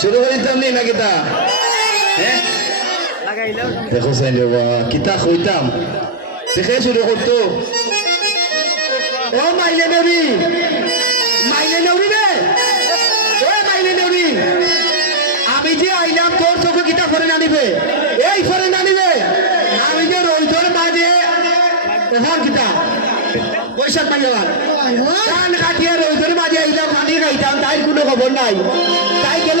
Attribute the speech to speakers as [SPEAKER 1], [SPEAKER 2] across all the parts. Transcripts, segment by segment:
[SPEAKER 1] শুরু করিতাম নি না কিতা? হ্যাঁ? দেখো কিতা দেখে শুরু করতো। ও মাইলে নেবি মাইলে নেবি রে ও মাইলে নেবি আমি যে আইলাম, তোর চোখে কিতা করে না এই করে না আমি যে এখন কিতা? পয়সা কান কাটিয়ে আইলাম পানি খাইতাম তাই কোনো খবর নাই। তাই গেল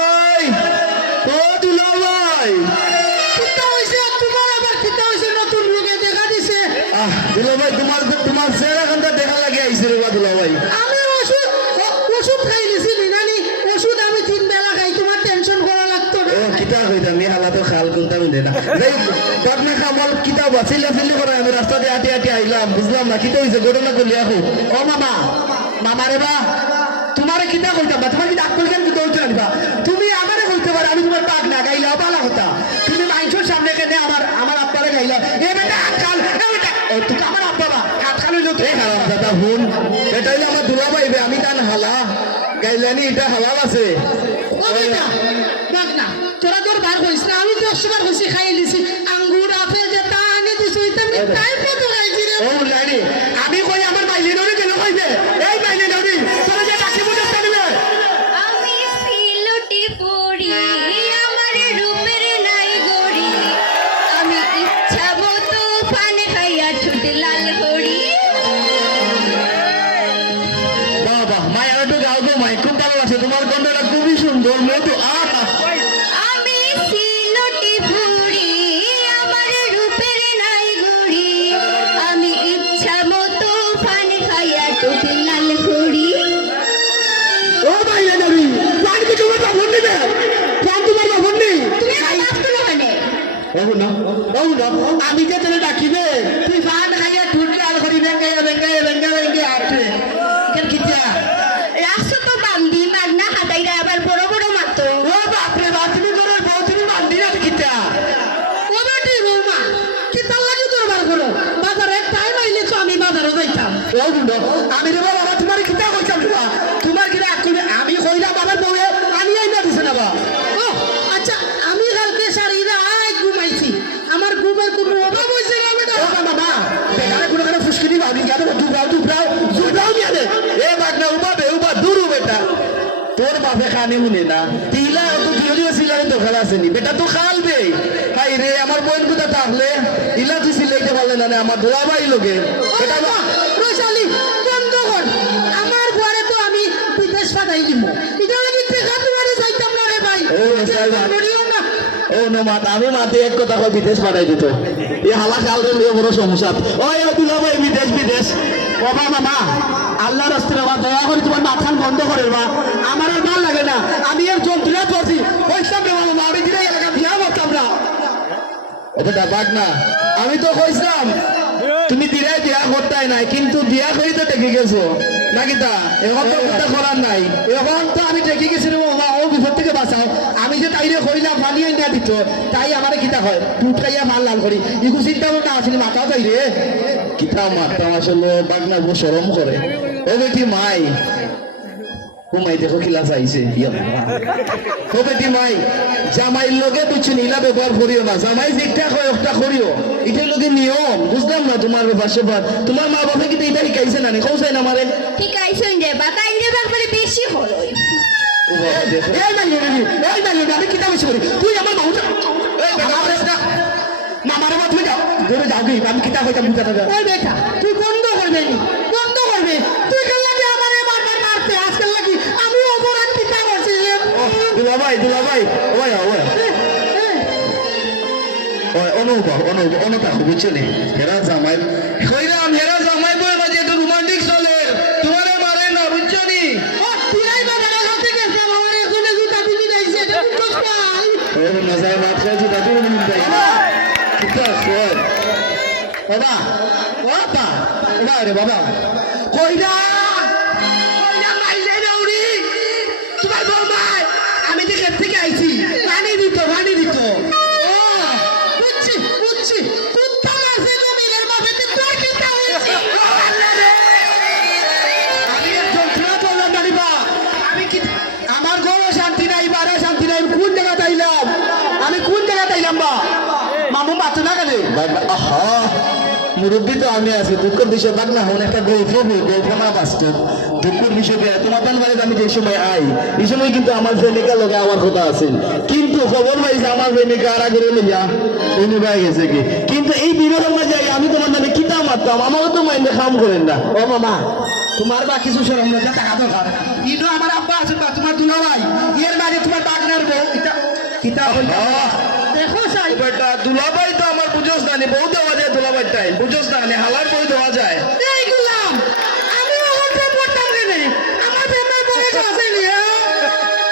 [SPEAKER 2] কিতা
[SPEAKER 1] বাছিলা ফিলি করে আমি রাস্তা দিয়ে আটি আটি আইলাম বুঝলাম না? কিতা হইছে ঘটনা করলি আকো ও মামা। মামা রে বা। তোমারে কিতা কইতাম বা তোমার কি ডাক করলে কেন দৌড়তে আনবা তুমি আমারে কইতে পারো আমি তোমার পাক না গাইলাও বালা কথা। তুমি মাইন্সর সামনে কেনে আমার আমার আব্বারে গাইলাও এ বেটা আটকাল এ বেটা। ও তুই আমার আব্বা বা। আটকাল হইল তুই হারাম দাদা হুন এটা হইল আমার দুলাভাই বে, আমি তান হালা। গাইলানি এটা হালাল আছে।
[SPEAKER 2] ও বেটা। দেখ না তোরা তোর বার করিস না? আমি তো একশোবার কইছি খাই দিছি
[SPEAKER 1] ও লাইনি কোনো ফুসকিনি ভাবি গেল দুবরাও দুবরাও দুবরাও নিয়ে দে এ বাগনা উবা বে উবা দূরু বেটা। তোর বাপে খানে মুনে না। তিলা তো যদি সিলারে তো খেলা আসেনি। বেটা তো খাল বে। হাই রে আমার বোন কোথা থাকলে? ইলা তুই সিলাইতে পারলে না আমার ধোয়া ভাই লোকে
[SPEAKER 2] এটা রোশালি বন্ধ কর আমার ঘরে তো আমি বিদেশ পাঠাই দিব। এটা লাগি দেখা তোমারে যাইতাম না রে ভাই।
[SPEAKER 1] ও, রোশালি।
[SPEAKER 2] করিও না
[SPEAKER 1] ও আমি মাতে এক কথা বিদেশ পাঠাই দিত। এই হালা বড় সমস্যা তুলা ভাই, বিদেশ বিদেশ। বাবা মামা আল্লাহ বাবা দয়া করে তোমার বন্ধ করে বা আমার আর লাগে না। আমি এর পড়ছি বাবা আমি এলাকা করতাম না। আমি তো কইছিলাম, তুমি দিলে বিয়া করতাই নাই, কিন্তু বিয়া করি তো টেকে গেছো। নাকি তা? এখন তো কথা করার নাই। এখন তো আমি টেকে গেছি বাবা ও বিপদ থেকে বাঁচাও। আমি যে তাইরে কইলাম পানি আইনা দিত তাই আমার কিতা হয়? টুটকাইয়া ভালো লাল করি। ইগু চিন্তা ভাবনা আসেনি মাথাও তাই রে। কিতা মারতাম আসলে বাগনা সরম করে। ও বেটি মাই। ও মাই, দেখো খিলা চাইছে ও বেটি মাই লগে বুঝছি নীলা ব্যবহার করিও না। জামাই যেটা কয়, ওটা করিও। এটার নিয়ম। বুঝলাম না তোমার সেবার তোমার মা বাবা কিন্তু এটা শিখাইছে না নি? কৌসাই না মারে
[SPEAKER 3] আছে যে বাতাই বেশি হলো।
[SPEAKER 1] আমি কিতা বেশি করি তুই আমার মাউটা মামার মা তুমি যাও ধরে যাও কি আমি কিতা কইতাম বুঝা থাকা
[SPEAKER 2] ওই বেটা তুই বন্ধ করবে নি? বন্ধ করবে? তুই কেন লাগে আমার বারবার মারতে? আজকাল লাগি আমি অপরাধ কিতা করছি
[SPEAKER 1] দুলা ভাই দুলা ভাই ওই। ওই অনুভব অনুভব অনুতা বুঝছ নি? হেরা জামাই রে বাবা। কইরা
[SPEAKER 2] আমি
[SPEAKER 1] আছি, দুঃখের বিষয় বাদ না হন একটা গল্প গল্প না বাস্তব। দুঃখের বিষয় তোমার বাড়িতে আমি যে সময় আই, এই সময় কিন্তু আমার প্রেমিকার লগে আমার কথা আছে। কিন্তু খবর পাইছে আমার প্রেমিকা আর আগে লইয়া এনে পাই গেছে কি কিন্তু এই বিরোধের মাঝে আই, আমি তোমার নামে কিতা মারতাম? আমারও তো মাইন্ডে কাম করেন না। ও মামা, তোমার বা কিছু সরম না টাকা দরকার। ইনো আমার আব্বা আছে তোমার দুলা ভাই এর মাঝে তোমার বাগনার বউ কিতা কিতা বেটা দুলাভাই তো আমার বুঝোস না বউ দেওয়া যায় দুলাভাই টাই বুঝোস না হালার বউ দেওয়া যায়?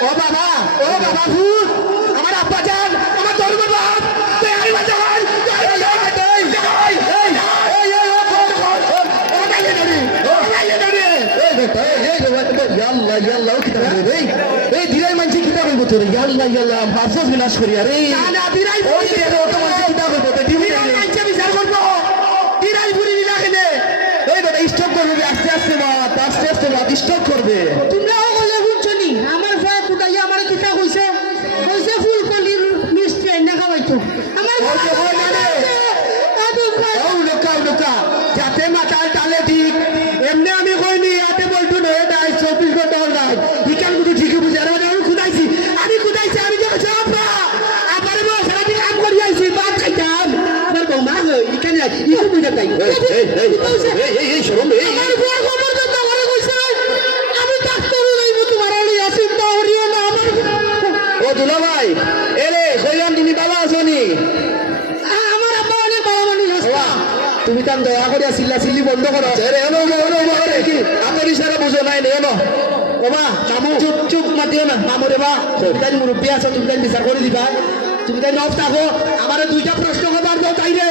[SPEAKER 1] ও বাবা ও বাবা ভূত আমার আব্বা যান আমার ধর্ম তোর ইয়াল্লা ইয়াল্লা ভাবছস বিনাশ করি আরে
[SPEAKER 2] না,
[SPEAKER 1] ওই রে তো তো বিচার করব দিলাই পুরি দিলা কেনে? এই বেটা স্টপ করবে আস্তে আস্তে বাত আস্তে আস্তে বাত স্টপ করবে।
[SPEAKER 2] তোমরা সকলে শুনছো নি আমার ভাই আমার কিতা কইছে? কইছে ফুল কলির মিষ্টি এনে খাওয়াইতো। আমার
[SPEAKER 1] বলে। লোকা লোকা যাতে মাতাল এই এই এই শরম এই
[SPEAKER 2] আমার বড় খবর তো আমারে কইছে আমি ডাক্তার লইব তোমার আলি আছি তাহরিও না আমার
[SPEAKER 1] ও দুলা ভাই এরে কইলাম তুমি বাবা আসনি
[SPEAKER 2] আমার আব্বা অনেক বড় মানুষ আছে।
[SPEAKER 1] বাবা তুমি তার দয়া করে চিল্লা চিল্লি বন্ধ করো। আরে এনো এনো এনো এনো কি আপনার ইশারা বুঝো নাই নে এনো। বাবা মামু। চুপ চুপ মাতিও না মামু রে বা তুমি তাই মুরব্বী আছো তুমি তাই বিচার করে দিবা। তুমি তাই নফ থাকো আমারে দুইটা প্রশ্ন করবার দাও তাই রে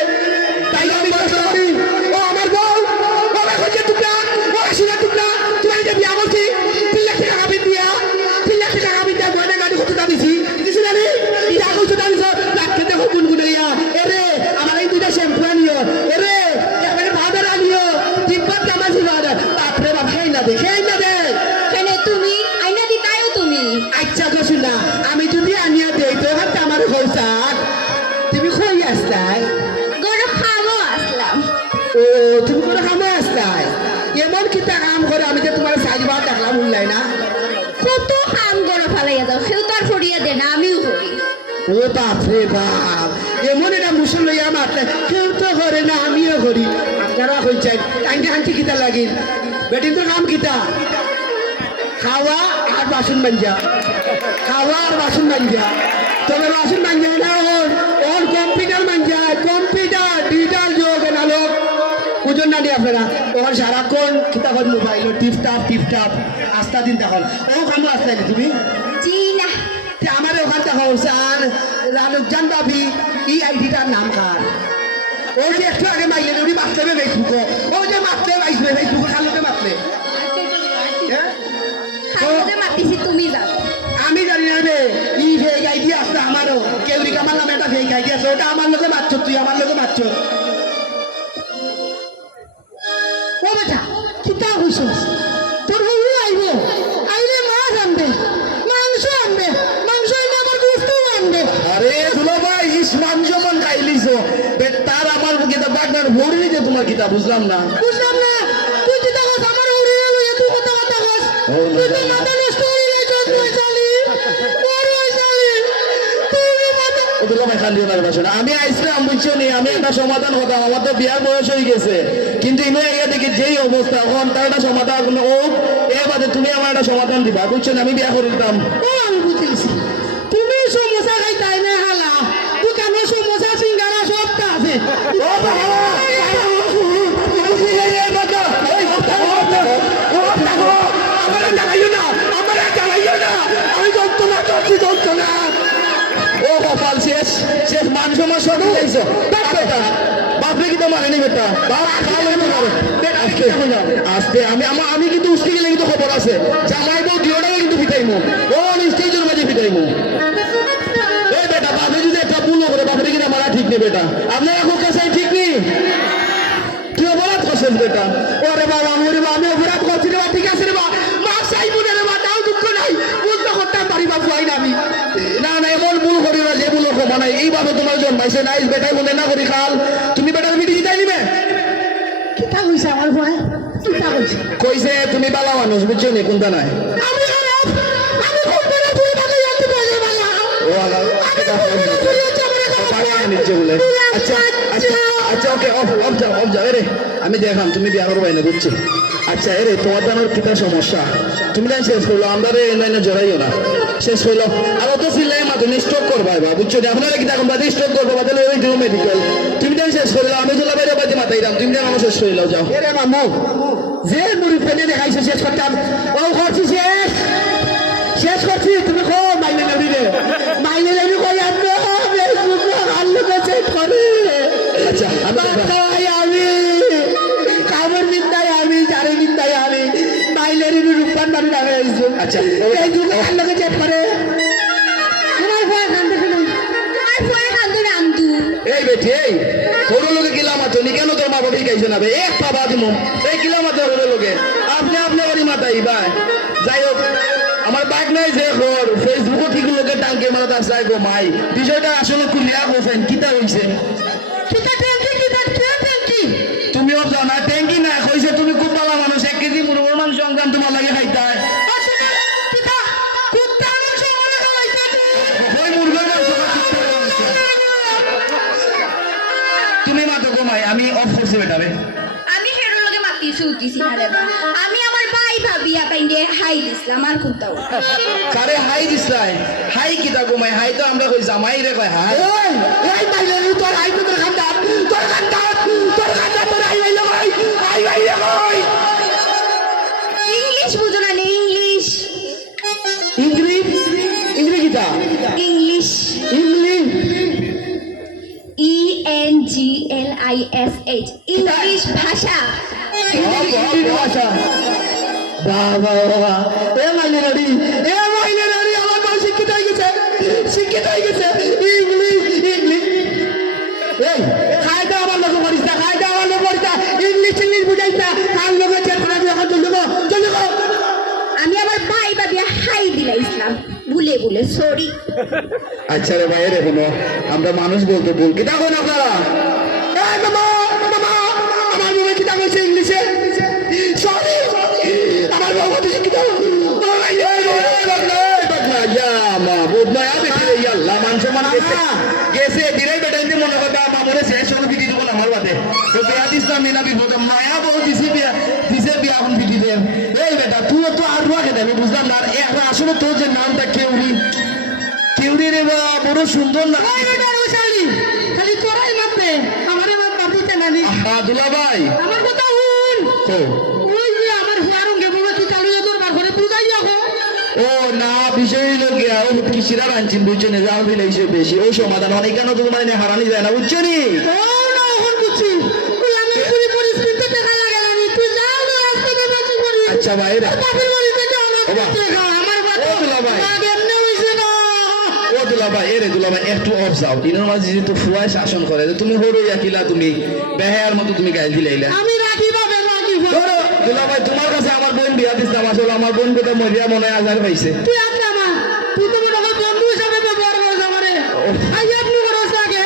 [SPEAKER 1] ও বাপ। এমন এটা মুসল লইয়া মারতে কেউ তো করে না আমিও করি আপনারা হইছেন টাইমটা হাঁটি কিতা লাগিল? বেটিন তো নাম কিতা? খাওয়া আর বাসন মাঞ্জা খাওয়া আর বাসন মাঞ্জা তবে বাসন মাঞ্জা না ওর ওর কম্পিউটার মাঞ্জা কম্পিউটার ডিজিটাল যোগ এনালোক বুঝুন না নি আপনারা তখন সারাক্ষণ কিতা কর মোবাইল টিপটাপ টিপটাপ আস্তা দিন তখন ও কামো আসতে তুমি?
[SPEAKER 3] জি না।
[SPEAKER 1] আমার ওখান থেকে হোসান রানুকজান বাবি ই আইডিটার নাম কার? ওই যে একটু আগে মাইলেন উনি মাতলেবে ফেসবুক। ওই যে মাতলে মাইসবে ফেসবুক খালোতে মাতলে আমি জানি না রে ই ফেক আইডি আছে আমারও। কেউরি কামার নামে একটা ফেক আইডি আছে ওটা আমার লোকে মারছ তুই আমার লোকে মারছ।
[SPEAKER 2] কিতা
[SPEAKER 1] বুঝলাম না।
[SPEAKER 2] বুঝলাম না। তুই কিতা কস আমার উড়িয়ে লইয়া তুই কথা কথা কস। তুই তো মাথা নষ্ট হইলে চল তুই চালি ওই চালি তুই মাথা
[SPEAKER 1] ওগুলো ভাই খালি পারবে না আমি আইসলাম বুঝছ নি? আমি একটা সমাধান কথা আমার তো বিয়ার বয়স হয়ে গেছে। কিন্তু ইনো এগিয়ে দেখি যেই অবস্থা এখন তার একটা সমাধান ও এ বাদে তুমি আমার একটা সমাধান দিবা। বুঝছ না? আমি বিয়া করে দিতাম।
[SPEAKER 4] মান বাপরে মানে বেটা বাপ খাওয়া মারে আস্তে আস্তে আমি আমার আমি কিন্তু উস্তি গেলে কিন্তু খবর আছে। জামাই বউ দিওটাকে কিন্তু ফিটাইমু ও স্টেজের মাঝে ফিটাইমু এই বেটা বাপরে যদি একটা ভুল করে বাপরে কিনা মারা ঠিক নেই বেটা। আপনার এইভাবে তোমার জন্মাইছে নাইস বেটাই মনে না করি খাল। তুমি বেটার পিটি দিতাই নিবে?
[SPEAKER 1] কিতা হইছে আমার ভয়? কিতা হইছে
[SPEAKER 4] কইছে তুমি বালা মানুষ বুঝছ নি? কোনটা নাই?
[SPEAKER 1] আমি খারাপ। আমি
[SPEAKER 4] ও
[SPEAKER 1] হচ্ছে আমার
[SPEAKER 4] টাকা নিচ্ছে বলে আচ্ছা আচ্ছা আচ্ছা ওকে অফ অফ যাও অফ যাও। এরে আমি দেখাম তুমি বিয়া করবাই না বুঝছি? আচ্ছা এরে তোমার দানোর কিতা সমস্যা। তুমি না শেষ করল আমরা রে লাইনে জড়াইও না। শেষ হইল। আর অত মা তুমি স্টক করবা বা বুঝছ? আপনারা কিতা করবা স্টক করব বা তাহলে ওই মেডিকেল তুমি দেন শেষ করল আমি তো লাভাই বাদি মাতাইলাম তুমি আমার শেষ হইল যাও।
[SPEAKER 1] এরে মামু যে মুড়ি ফেলে দেখাইছে শেষ করতাম ও করছি শেষ। শেষ করছি তুমি কো মাইনে নেবি রে। মাইনে নেবি কই আনব আল্লাহ কাছে করে
[SPEAKER 4] আচ্ছা আমি।
[SPEAKER 1] আমি
[SPEAKER 4] মা বাবা গাইছে না বে এক পাবা দিম এই কিলা মাতো সরু লোকে। আপনি আপনি বাড়ি মাতাই ভাই যাই হোক, আমার বাইক নাই যে ঘর ফেসবুকও ঠিক লোকে টাঙ্কে মাথা চাই গো মাই। বিষয়টা আসলে কুলিয়া গোফেন কিতা হইছে? তুমি মাতো গো মাই আমি অফ করছি বেটারে
[SPEAKER 3] আমি হেরোর লগে মাতি শুতিছি না রে বা আমি আমার ভাই ভাবি আকাইন্ডে হাই দিছিলাম আর কোনটাও
[SPEAKER 4] কারে হাই দিছলাই? হাই কিতা গো মাই হাই তো আমরা কই জামাই রে কয় হাই।
[SPEAKER 1] এই এই মাইলে তোর আই তোর খান্দার তোর খান্দার তোর খান্দার তোর আই আই লগই আই আই লগই
[SPEAKER 3] ইংলিশ বুঝো না নে ইংলিশ।
[SPEAKER 1] ইংলিশ? ইংলিশ কিতা?
[SPEAKER 3] আই এস এইচ ইংলিশ ভাষা।
[SPEAKER 1] ভাষা। বাবা বাবা। এ মাইলে রেডি এ মাইলে রেডি আমার নাম শিক্ষিত হয়ে গেছে শিক্ষিত হয়ে গেছে। English English. এই খাইতে আমার লোক পড়িস না খাইতে আমার লোক পড়িস না ইংলিশ ইংলিশ বুঝাইস না কার লোকে চেক দিয়ে এখন চলে গো চলে গো।
[SPEAKER 3] আমি আমার ভাই বা ভাবি হাই দিলাইছিলাম ভুলে ভুলে সরি
[SPEAKER 4] আচ্ছা রে ভাই রে আমরা মানুষ বলতে ভুল। কিতা কোন আপনারা? গেছে দিলে বেটা ইন্দি মনে করবে মামরে শেষ হলো পিটি দেবো আমার বাদে। তো বিয়া দিস না মিনা বিপদ মায়া বউ দিছে বিয়া দিছে বিয়া এখন পিটি দে। এই বেটা তুই তো আর রুয়া আমি বুঝলাম না। আর আসলে তোর যে নামটা কেউরি? কেউরি রে বা বড় সুন্দর না?
[SPEAKER 1] খালি তোরাই মাপবে আমারে মাপ মাপিতে নানি
[SPEAKER 4] আহা দুলা ভাই
[SPEAKER 1] আমার কথা হুন
[SPEAKER 4] তো
[SPEAKER 1] ওই যে আমার হুয়ারং গে বলে তুই চালু তোর বার করে বুঝাই যাব
[SPEAKER 4] ও না বিষয় গিয়া ও কৃষিরা বাঞ্চিন বুঝছ না যাও ফিলাইছে বেশি। ও সমাধান অনেক কেন? তো মানে হারানি যায় না বুঝছ নি?
[SPEAKER 1] ও না এখন বুঝছি। ওই আমি পুরি পরিস্থিতি দেখা লাগে আমি তুই যাও না রাস্তাতে বাঁচি করি
[SPEAKER 4] আচ্ছা ভাই রে
[SPEAKER 1] বাপের বাড়ি থেকে আমার
[SPEAKER 4] ওবা।
[SPEAKER 1] দেখা আমার বাবা
[SPEAKER 4] ও দুলা ভাই।
[SPEAKER 1] রাগ এমনি হইছে না।
[SPEAKER 4] ও দুলা ভাই এরে দুলা ভাই একটু অফ যাও। দিনের মাঝে যেহেতু ফুয়াই শাসন করে তুমি হরো ইয়াকিলা তুমি বেহায়ার মতো তুমি গাইল দিলাইলা
[SPEAKER 1] আমি রাখি পাবে রাখি
[SPEAKER 4] ধরো দুলা ভাই তোমার কাছে দিস না বিয়া আসলে আমার বোন কোথাও মরিয়া মনে আজার পাইছে।
[SPEAKER 1] তুই আপনি আমার তুই তো মনে হয় বন্ধু হিসাবে ব্যবহার করছ আমারে। আই আপনি করছ আগে?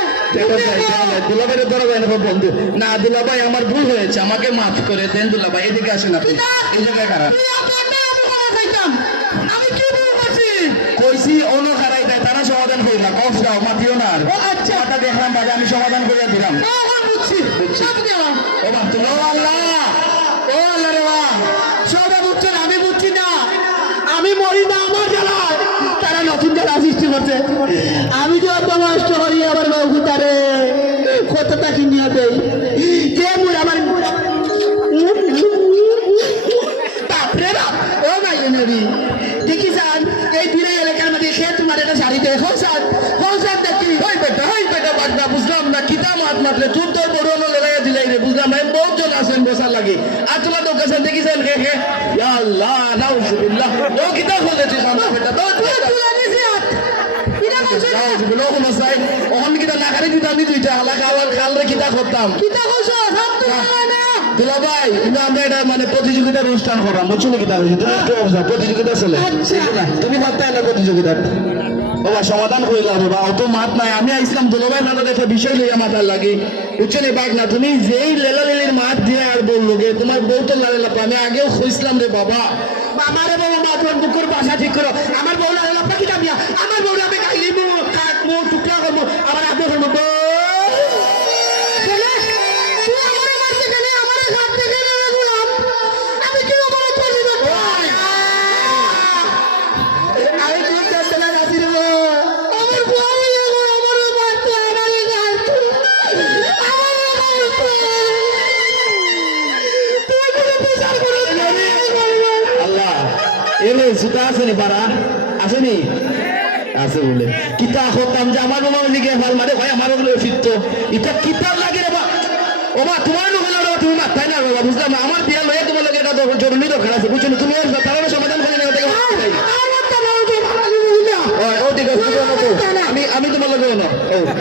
[SPEAKER 4] না বন্ধু না দুলাভাই আমার ভুল হয়েছে আমাকে মাফ করে দেন দুলাভাই। এদিকে আসেন আপনি। এই জায়গায় খারাপ। তোর
[SPEAKER 1] বড় লড়াইয়া দিলাই রে বুঝলাম ভাই বহুত জন আছেন বসার লাগে। আর তোমার
[SPEAKER 4] তো কাছে দেখিছেন কে কে ইয়া আল্লাহ নাউজুবিল্লাহ ও কিতা
[SPEAKER 1] বলেছে সামনে বেটা তো
[SPEAKER 4] প্রতিযোগিতার অনুষ্ঠান করাম। বুঝছ কিতা প্রতিযোগিতা চলে। তুমি ভাবতে না প্রতিযোগিতা বাবা সমাধান হয়ে যাবে বা অত মাত নাই। আমি আইসলাম দুলাভাই দাদা দেখে বিষয় লইয়া মাথার লাগে। বুঝছেন বাঘ না তুমি যেই লেলা লেলির মাত দিয়ে আর বলল গে, তোমার বউ তো লালে আমি আগেও খুঁজলাম রে বাবা।
[SPEAKER 1] বাবা রে বাবা, মা, তোমার বুকুর বাসা ঠিক করো। আমার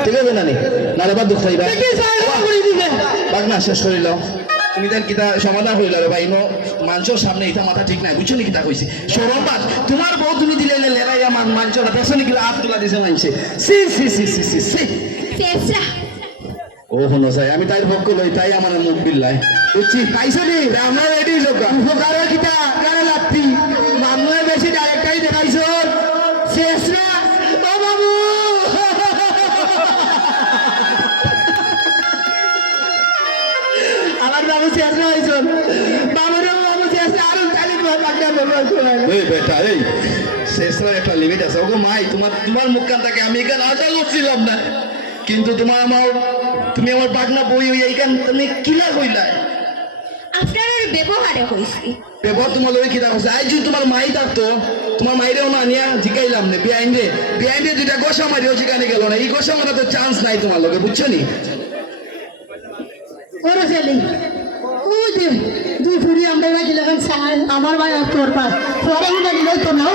[SPEAKER 4] ঠিক আছে নানি নালে বা দুঃখ হইবা শেষ করিলাম তুমি কিতা সমাধান হইল রে ভাই মানুষের সামনে এটা মাথা ঠিক নাই বুঝছ নি কিতা কইছি? তোমার বউ তুমি দিলে লেরাই আমার মানুষরা দেখছ নি কিলা হাত তুলা দিছে মানছে সি সি সি সি সি সি। ও হনো আমি তাই পক্ষ লই তাই আমার মুখ বিল্লাই বুঝছি? পাইছো নি? আমরা রেডি লোক
[SPEAKER 1] উপকার কিতা? শেষ না আরও চালিয়ে পাকা ব্যবহার করে
[SPEAKER 4] এই বেটা শেষরা একটা লিমিট আছে। ওগো মাই তোমার তোমার মুখ আমি এখানে আশা করছিলাম না। কিন্তু তোমার আমার তুমি আমার পাকনা বই হই এইখান তুমি কিলা কইলা?
[SPEAKER 3] আপনার ব্যবহারে হয়েছে
[SPEAKER 4] পেপার তোমার লগে কিতা আছে আই যদি তোমার মাই থাকতো তোমার মাইরেও না নিয়া জিকাইলাম না বিআইন রে দুইটা গোসা মারিও জিকানে গেল না। এই গোসা মারা তো চান্স নাই তোমার লগে বুঝছ নি?
[SPEAKER 1] ওরে যে দুই ফুড়ি আমরা নাকি লেখেন সাহায্য আমার ভাই আর তোর পাশ তোরা কিন্তু তো না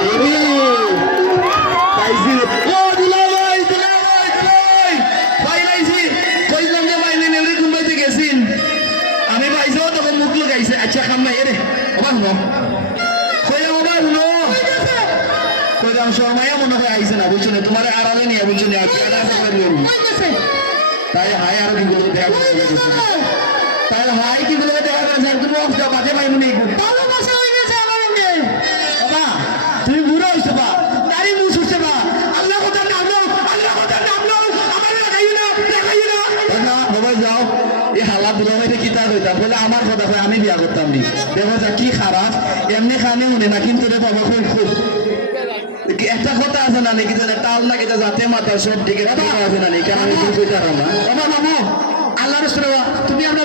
[SPEAKER 4] আমি পাইছো তখন মুখ লাগাইছে আচ্ছা নাই রে আবার শুনো কইলাম সময় মনে হয় আইছে না বুঝছ না তোমার না তাই হাই আর বলব দেখা করতে বুঝছ না। তাই হাই কি বলব দেখা করতে তুমি অবস্থা বাজে পাই মনে
[SPEAKER 1] ভালোবাসা হয়ে গেছে আমার সঙ্গে। বাবা তুমি বুড়ো হইছো বা। দাড়ি মুছ হচ্ছে বা। আল্লাহ কথা নাম নাও আল্লাহ কথা নাম নাও। আমার লাগাইও না লাগাইও না।
[SPEAKER 4] না বাবা যাও। এই হালা দুলা ভাইতে কিতা কইতাম বলে আমার কথা কই আমি বিয়া করতাম নি। দেখো যা কি খারাপ। এমনি খানে মনে না কিন্তু রে বাবা একটা কথা আছে না নাকি যে তাল না কিতা যাতে মাথা সব দিকে কথা আছে না নাকি আমি কইতাম না?
[SPEAKER 1] বাবা মামু আল্লাহ রসুল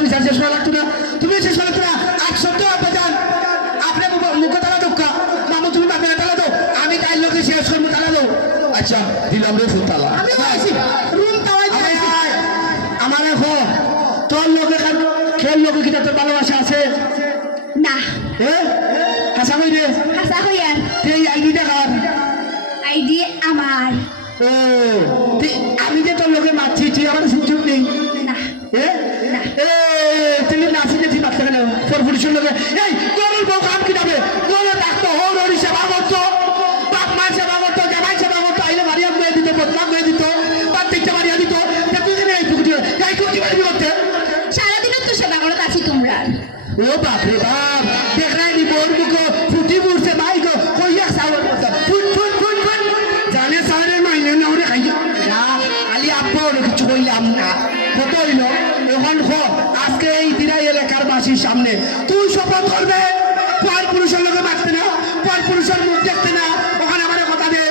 [SPEAKER 1] বিচার শেষ করা লাগতো না। তুমি শেষ করা লাগতো না। আজ সত্য আব্বাজান আপনি মুখ তালা দোকা মামু তুমি তালা দাও। আমি তাই লোকে শেষ করব তালা দাও।
[SPEAKER 4] আচ্ছা দিলাম রে ফুতালা
[SPEAKER 1] আমি আইছি। রুম আইছি। আমার দেখো তোর লোকে খেল লোকে কিনা তোর ভালোবাসা আছে?
[SPEAKER 3] না।
[SPEAKER 1] হ্যাঁ হাসা কই রে?
[SPEAKER 3] হাসা হইয়ার
[SPEAKER 1] এই আইডিটা কার?
[SPEAKER 3] আইডি আমার।
[SPEAKER 1] দিনাই এলাকার বাসীর সামনে। তুই শপথ করবে? পর পুরুষের লোকে মারতে না পর পুরুষের মুখ দেখতে না ওখানে আমার কথা দে।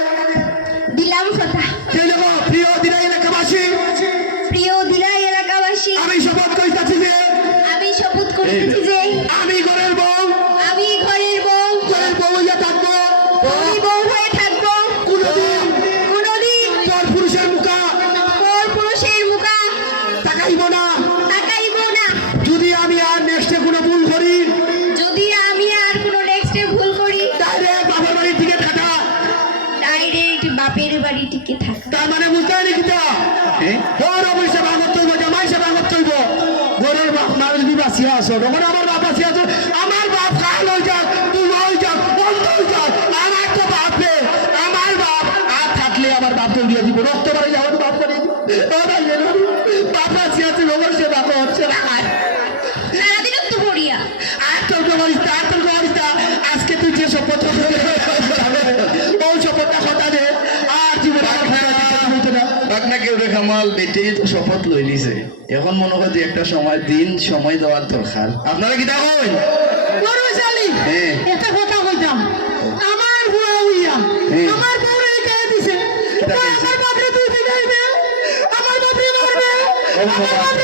[SPEAKER 3] দিলাম কথা।
[SPEAKER 1] সেই লোক প্রিয় দিনাই এলাকাবাসী।
[SPEAKER 3] প্রিয় দিলাই এলাকাবাসী।
[SPEAKER 1] আমি শপথ কইতাছি যে
[SPEAKER 3] আমি শপথ করিতেছি যে
[SPEAKER 1] আমি ঘরের বাঁচিয়া আছো তখন আমার বাপ বাঁচিয়া আছো আমার বাপ কাল হয়ে যাক, তুই হয়ে যাক বন্ধ হয়ে যাক। আমার তো বাপ আমার বাপ। আর থাকলে আমার বাপকে দিয়ে দিব। রক্ত বাড়ি যাওয়ার বাপ করে দিব।
[SPEAKER 4] কেউ বেটেই বেটে তো শপথ লই নিছে। এখন মনে হয় যে একটা সময় দিন সময় দেওয়ার দরকার। আপনারা কি দেখুন? হ্যাঁ।
[SPEAKER 2] একটা কথা কইতাম আমার বুয়া হইয়া
[SPEAKER 4] হ্যাঁ।
[SPEAKER 2] আমার বউরে দিছে? আমার বাপরে তুই আমার বাপরে মারবে আমার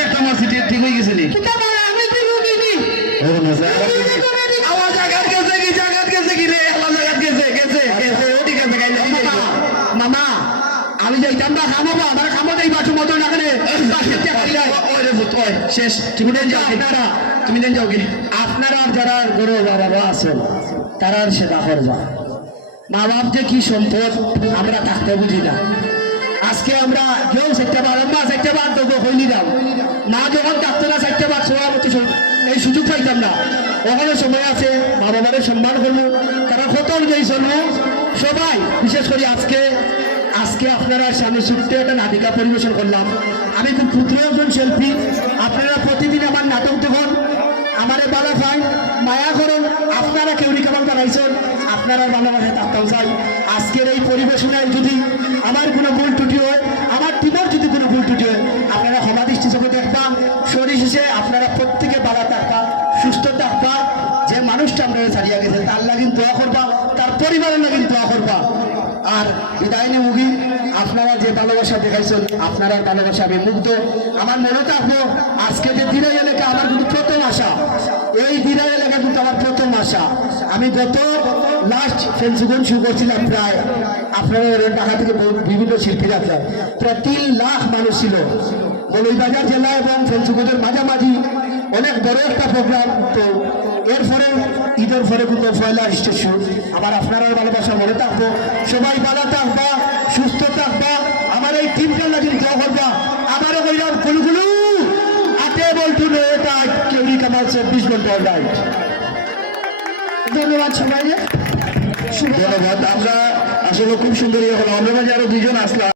[SPEAKER 4] একটা মারছি ঠিক ঠিক হয়ে নি আমার গেছে কি জায়গাত গেছে কি রে আমার জায়গাত গেছে গেছে গেছে ও ঠিক আছে
[SPEAKER 1] মামা, আমি যাইতাম না খামো বা আমার খামো যাই বাসু মতো না
[SPEAKER 4] রে শেষ দেন যাও
[SPEAKER 1] আপনারা
[SPEAKER 4] তুমি দেন যাও
[SPEAKER 1] আপনারা যারা গরু বাবা আছেন, তারা সেবা করবা মা বাপ যে কি সম্পদ, আমরা থাকতে বুঝি না। আজকে আমরা কেউ চারটে বার মা চারটে বার দেবো হইলি দাম মা যখন থাকতো না, চারটে বার সবার প্রতি এই সুযোগ পাইতাম না। ওখানে সময় আছে মা বাবারে সম্মান করব। তারা কত অনুযায়ী চলবো? সবাই, বিশেষ করে আজকে আজকে আপনারা সামনে ছুটতে একটা নাটিকা পরিবেশন করলাম। আমি খুব ক্ষুদ্র একজন শিল্পী। আপনারা প্রতিদিন আমার নাটক দেখুন। আমারে ভালো পাই মায়া করুন, আপনারা কেউ কেমন বানাইছেন আপনারা ভালোবাসা থাকতেও চাই। আজকের এই পরিবেশনায় যদি আমার কোনো ভুল টুটি হয়, আমার টিমের যদি কোনো ভুল টুটি হয়, আপনারা ক্ষমা দৃষ্টি চোখে দেখবা সরিষে আপনারা প্রত্যেকে ভালো থাকবা, সুস্থ থাকবা, যে মানুষটা আপনারা ছাড়িয়া গেছে তার লাগিন দোয়া করবা, তার পরিবারের লাগিন দোয়া করবা। আর বিদায় নিয়ে মুগি আপনারা যে ভালোবাসা দেখাইছেন আপনারা ভালোবাসা আমি মুগ্ধ। আমার মনে থাকব, আজকে যে দিনাই এলাকা, আমার কিন্তু প্রথম আশা। এই দিনাই এলাকা কিন্তু আমার প্রথম আশা। আমি গত লাস্ট ফেন্সুগন শুরু করছিলাম প্রায়, আপনারা ঢাকা থেকে বিভিন্ন শিল্পীরা প্রায় প্রায় তিন লাখ মানুষ ছিল। মৌলভীবাজার জেলা এবং ফেন্সুগঞ্জের মাঝামাঝি অনেক বড় একটা প্রোগ্রাম তো এরপরে, ঈদের পরে কিন্তু পয়লা স্টেশন। আবার আপনারা ভালোবাসা মনে থাকব। সবাই ভালো থাকবা, সুস্থ থাকবা। আমার এই টিমটা লাগি দোয়া করবা আবারও কইলাম গুলগুলু আটে বলটু এটা কামাল চব্বিশ ঘণ্টা নাইট ধন্যবাদ সবাই
[SPEAKER 4] ধন্যবাদ। আমরা আসলে খুব সুন্দর হলো আমরা মাঝে আরও দুজন আসলাম।